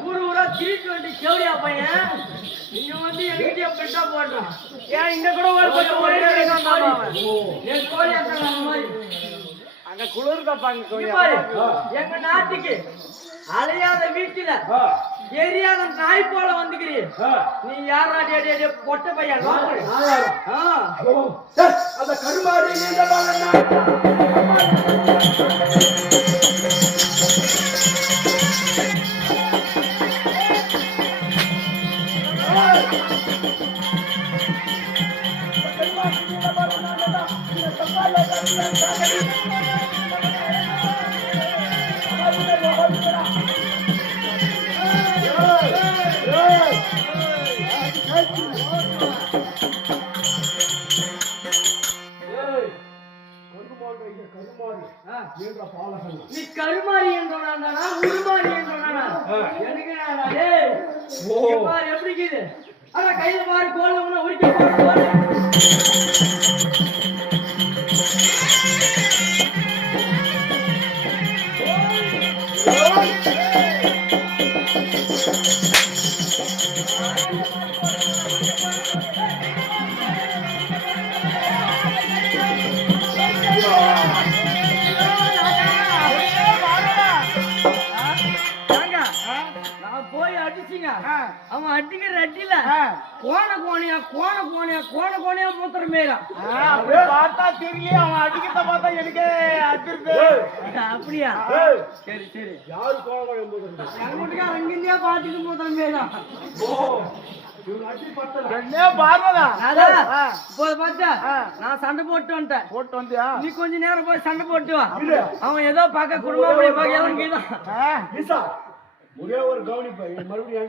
ஊரு ஊரா திருட்டு வந்து கேவடியா பையன் நீங்க வந்து என்கிட்ட பெட்டா போடுறான். ஏன் இங்க கூட அங்க குளிர் எங்க நாட்டுக்கு அலையாத வீட்டுல எரியாத நாய் போல வந்துக்கிறீ. நீ யாரா பொட்ட பையன் அந்த கருமாடி நீ கருமாறி என்றானா உருமாறி என்றானா எனக்கு எப்படி இருக்குது? ஆனா கையில மாறி கோல உரிக்க அவன் அடிக்கிற அடியில கோண கோணையா மூத்திரம் மேல பார்த்தா தெரியல. அவன் அடிக்கிறத பார்த்தா எனக்கே அதிர்ந்து. அப்படியா? சரி சரி. யாரு கோண அங்கிருந்தே பாத்துட்டு மூத்திரம் மேல நான் சண்டை போட்டு வந்தியா? நீ கொஞ்ச நேரம் போய் சண்டை போட்டு வா. அவன் ஏதோ பார்க்க குடும்பம் ஒரே ஒரு கவனிப்பா மறுபடியும்